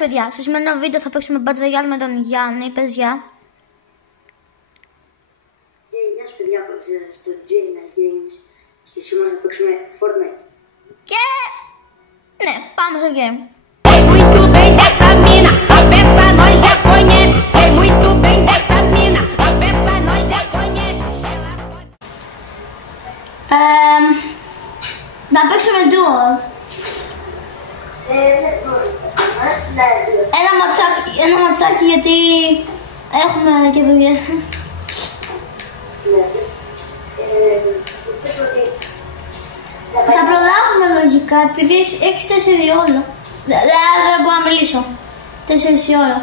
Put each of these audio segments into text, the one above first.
παιδιά, στο σημερινό βίντεο θα παίξουμε Battle Royale με τον Γιάννη. Πες γεια. Γεια σας παιδιά, καλώς ήρθατε στο Jaina Games και σήμερα θα παίξουμε Fortnite. Και... ναι, πάμε στο game. Sei muito bem dessa mina, a peça nós já conhece. Sei muito bem dessa mina, a peça nós já conhece. Θα παίξουμε duo. Ένα ματσάκι γιατί έχουμε και δουλειές. Θα προλάβουμε λογικά επειδή έχεις 4 ώρα. Δεν μπορώ να μιλήσω. 4 η ώρα.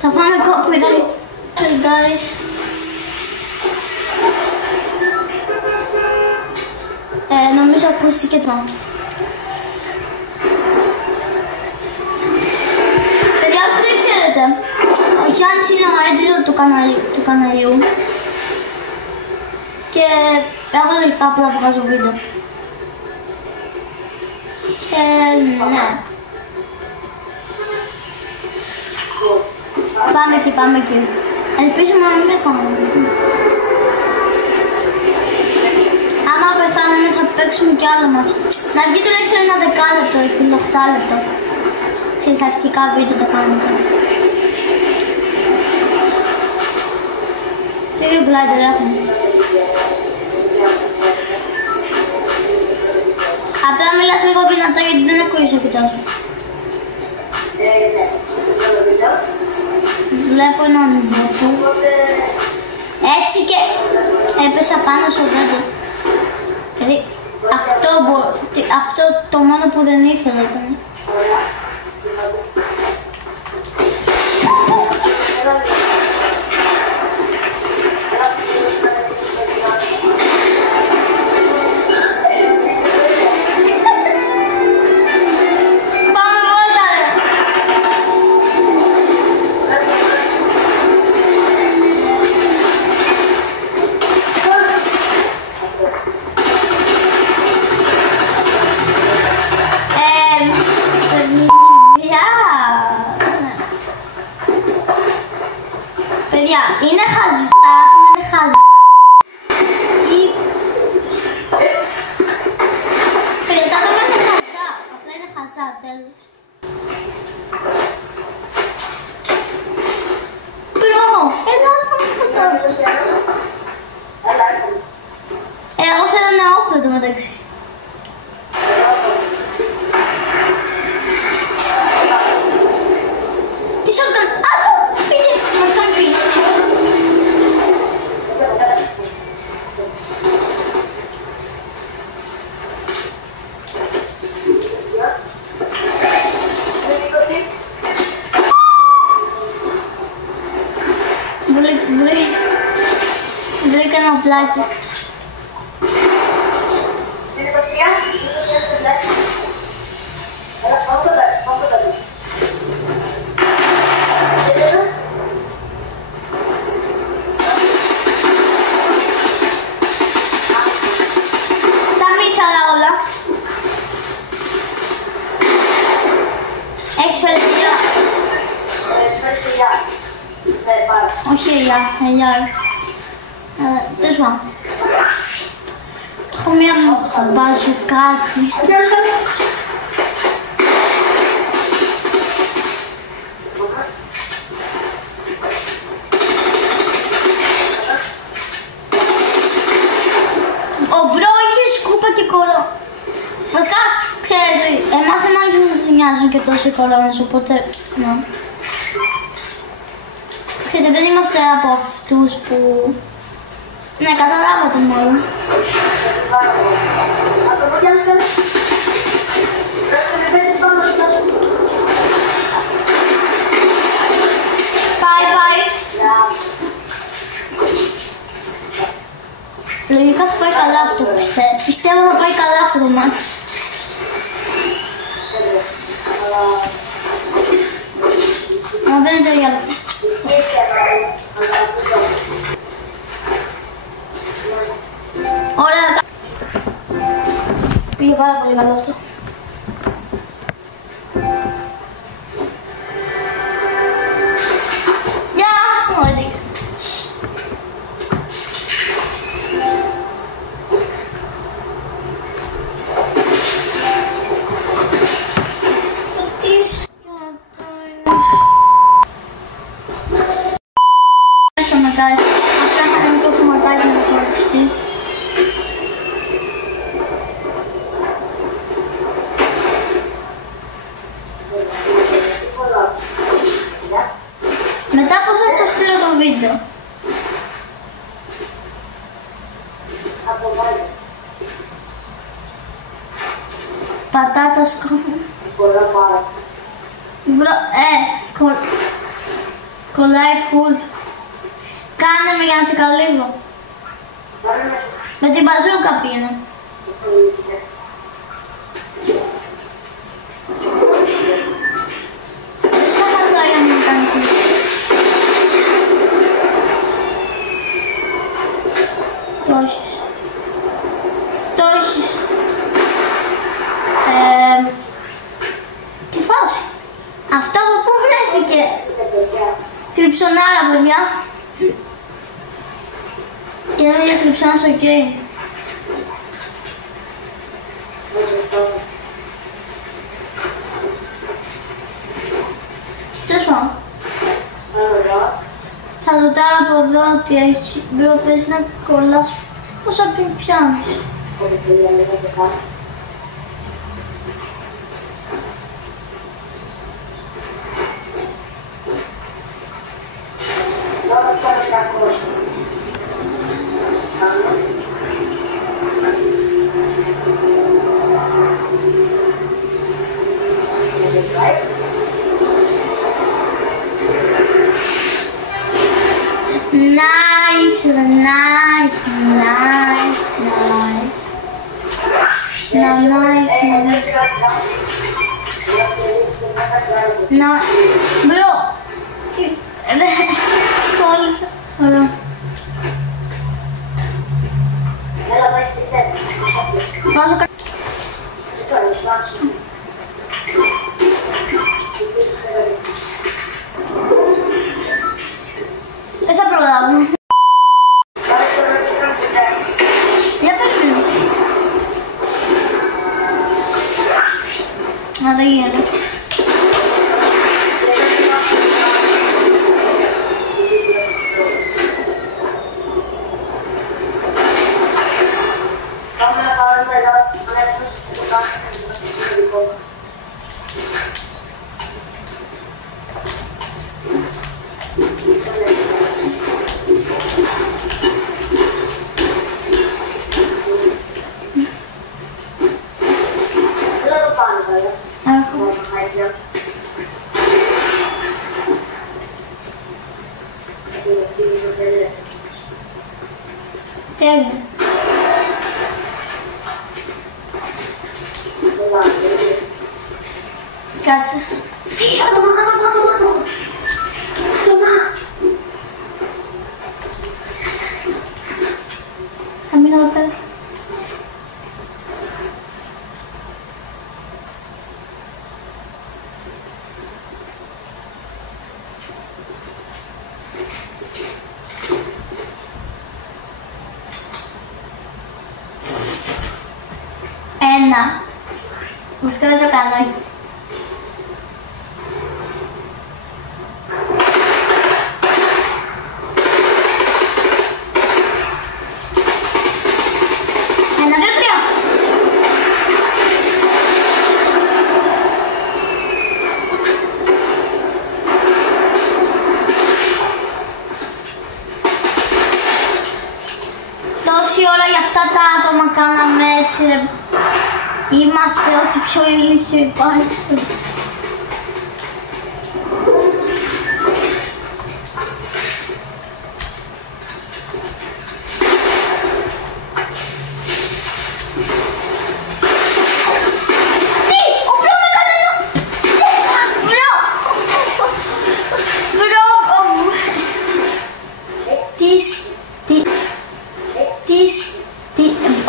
Θα πάμε copyright, guys. Νομίζω ακούστηκε το. Παιδιά, όσοι δεν ξέρετε, ο Γιάννης είναι ο editor του καναλιού και εγώ λογικά απλά βγάζω βίντεο. Και ναι. Πάμε εκεί. Ελπίζουμε να μην πεθάνουμε. Άμα πεθάνουμε θα παίξουμε κι άλλο μας. Να βγει τουλάχιστον ένα 10 λεπτό ή 8 λεπτό. Ξέρεις, αρχικά βίντεο τα κάνουμε τώρα. Τι ίδιο glider έχουμε. Απλά μιλάς λίγο δυνατά γιατί δεν ακούγεις εκεί τόσο. Βλέπω έναν μπόκο. Έτσι και έπεσα πάνω στο δέντρο. Δηλαδή αυτό το μόνο που δεν ήθελα ήταν. Παιδιά, είναι χαζά, είναι χαζά. Παιδιά, τα άτομα είναι χαζά, απλά είναι χαζά, τέλος. Μπρο, ένα άτομο με σκοτώσει. Εγώ θέλω ένα όπλο το μεταξύ. Τι σου έκανε, άσο, φύγε, μας κάνει φύγεις. Βρήκα ένα πλάκι. Τα μίσαρα όλα. Έχεις φέρει ελιά. Όχι ελιά. Τέλος πάντων. Έχω μία μπαζουκάκι. Ο μπρο είχε σκούπα και κορώ. Βασικά, ξέρετε, εμάς δεν μας νοιάζουν και τόσο οι κορώνες, οπότε, ναι. Ξέρετε, δεν είμαστε από αυτούς που... ναι, καταλάβατε μόνο. Πάει. Λογικά θα πάει καλά αυτό, πιστεύω θα πάει καλά αυτό το μάτι. Μα δεν είναι το διάλογο. Ωραία. Πήγε πάρα πολύ καλό αυτό. Γεια! Μου έδειξε. Αυτά θα είναι το χωματάκι να το φορτιστεί. Μετά πώς θα σας στείλω το βίντεο. Πατάτα σκόμμα. Κολλάει φουλ. Κάνε με για να σε καλύβω. Με την μπαζούκα πίνω. Δεν σταματάει να μην κάνεις αυτό. Το έχεις. Το έχεις. Τι φάση. Αυτό από πού βρέθηκε. Κρυψονάρα παιδιά. Καινούργια κρυψάνα στο game. Τέλος πάντων. Θα ρωτάω από εδώ ότι έχει μπρο πες να κολλάς. Πόσα πιάνεις. Nice, nice, nice, nice. No, nice, nice. No, bro. Κόλλησα. Ωραία. Έλα, πάει και τσέστα. Βάζω κάτι. Δεν θα προλάβω. Για πες. Α, δεν γίνεται. Πάμε να πάρουμε εδώ, να έχουμε στο κάτω και το δικό μας. Δεν το πάμε βέβαια. Τι έγινε. Κάτσε. Θα μείνω εδώ πέρα. Ένα. Βασικά δεν το κάνω, όχι. Ένα, δύο, τρία. Τόση ώρα για αυτά τα άτομα κάναμε έτσι. Είμαστε ό,τι πιο ηλίθιο υπάρχει. Τι! Ο Μπρο με έκανε ένα... Μπρο! Μπρο!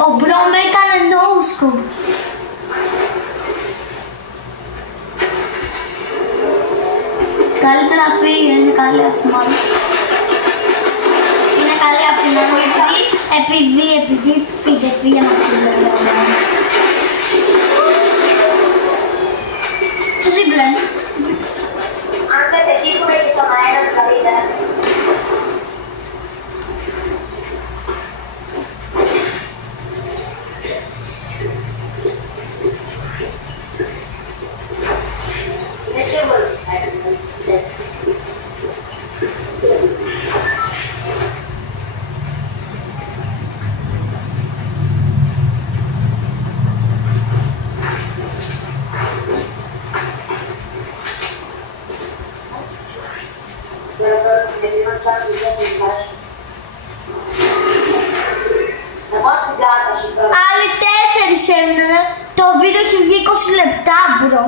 Ο Μπρο με έκανε no Σκουμπ. Καλύτερα να φύγει, είναι καλή αυτή μάλλον. Είναι καλή αυτή μάλλον, επειδή φύγε να φύγει. Στο Ζίμπλεν. Αν δεν πετύχουμε και στον αέρα του καλύτερα. Είναι σίγουρο ότι θα έρθουν. 4 έμειναν. Το βίντεο έχει βγει 20 λεπτά, μπρο.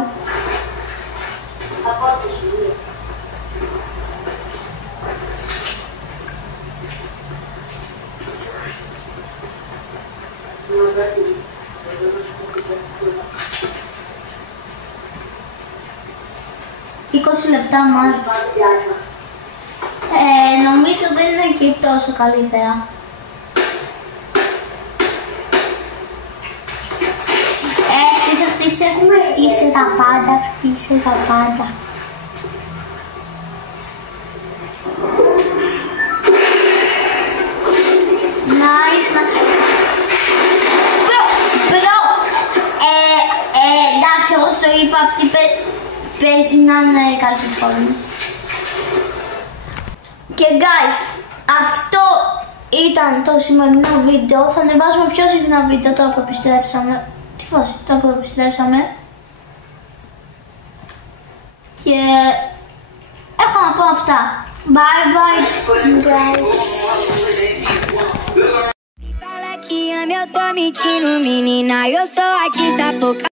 Λεπτά μάτς. Νομίζω δεν είναι και τόσο καλή ιδέα. Χτίσε τα πάντα, Nice. Μπρο, εντάξει, εγώ στο είπα, αυτή παίζει να είναι καλή φόρμα. Και guys, αυτό ήταν το σημερινό βίντεο. Θα ανεβάζουμε πιο συχνά βίντεο τώρα που επιστρέψαμε. Τι φάση, τώρα που επιστρέψαμε. Και έχω να πω αυτά. Bye bye guys. Fala que ama, eu tô mentindo, menina. Eu sou artista pouca.